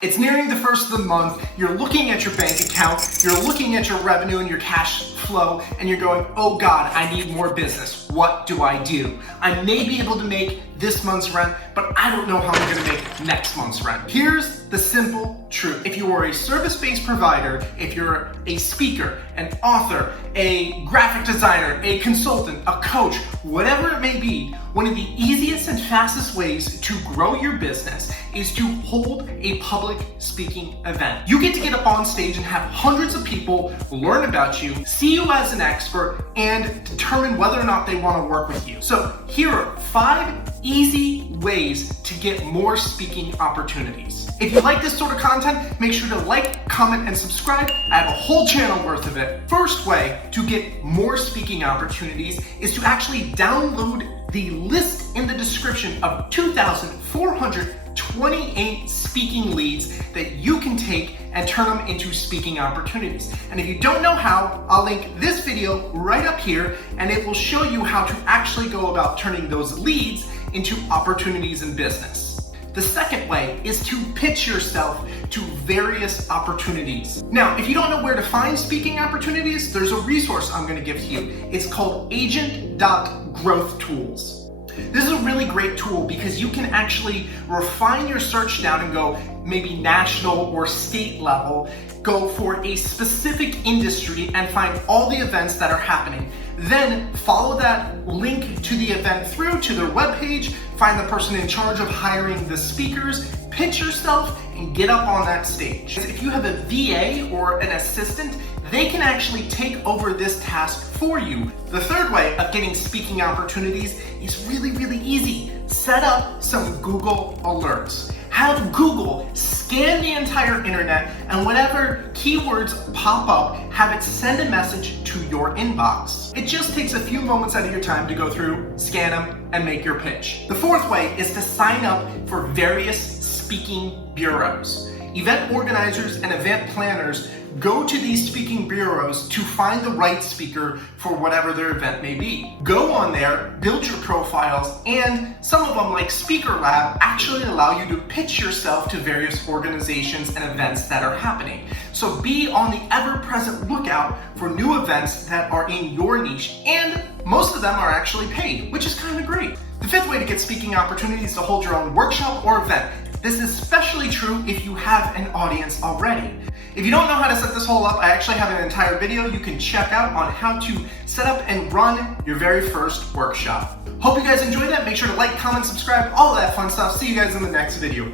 It's nearing the first of the month, you're looking at your bank account, you're looking at your revenue and your cash flow, and you're going, oh God, I need more business. What do I do? I may be able to make this month's rent, but I don't know how I'm gonna make next month's rent. Here's the simple truth. If you are a service-based provider, if you're a speaker, an author, a graphic designer, a consultant, a coach, whatever it may be, one of the easiest and fastest ways to grow your business is to hold a public speaking event. You get to get up on stage and have hundreds of people learn about you, see you as an expert, and determine whether or not they want to work with you. So here are 5 easy ways to get more speaking opportunities. If you like this sort of content, make sure to like, comment, and subscribe. I have a whole channel worth of it. First way to get more speaking opportunities is to actually download the list in the description of 2,428 speaking leads that you can take and turn them into speaking opportunities. And if you don't know how, I'll link this video right up here and it will show you how to actually go about turning those leads into opportunities in business. The second way is to pitch yourself to various opportunities. Now, if you don't know where to find speaking opportunities, there's a resource I'm going to give to you. It's called Agent.Growth Tools. This is a really great tool because you can actually refine your search down and go maybe national or state level, go for a specific industry and find all the events that are happening. Then follow that link to the event through to their webpage, find the person in charge of hiring the speakers, pitch yourself, and get up on that stage. If you have a VA or an assistant, they can actually take over this task for you. The third way of getting speaking opportunities is really, really easy. Set up some Google alerts. Have Google scan the entire internet and whatever keywords pop up, have it send a message to your inbox. It just takes a few moments out of your time to go through, scan them, and make your pitch. The fourth way is to sign up for various speaking bureaus. Event organizers and event planners go to these speaking bureaus to find the right speaker for whatever their event may be. Go on there, build your profiles, and some of them, like Speaker Lab, actually allow you to pitch yourself to various organizations and events that are happening. So be on the ever-present lookout for new events that are in your niche, and most of them are actually paid, which is kind of great. The fifth way to get speaking opportunities is to hold your own workshop or event. This is especially true if you have an audience already. If you don't know how to set this whole up, I actually have an entire video you can check out on how to set up and run your very first workshop. Hope you guys enjoyed that. Make sure to like, comment, subscribe, all of that fun stuff. See you guys in the next video.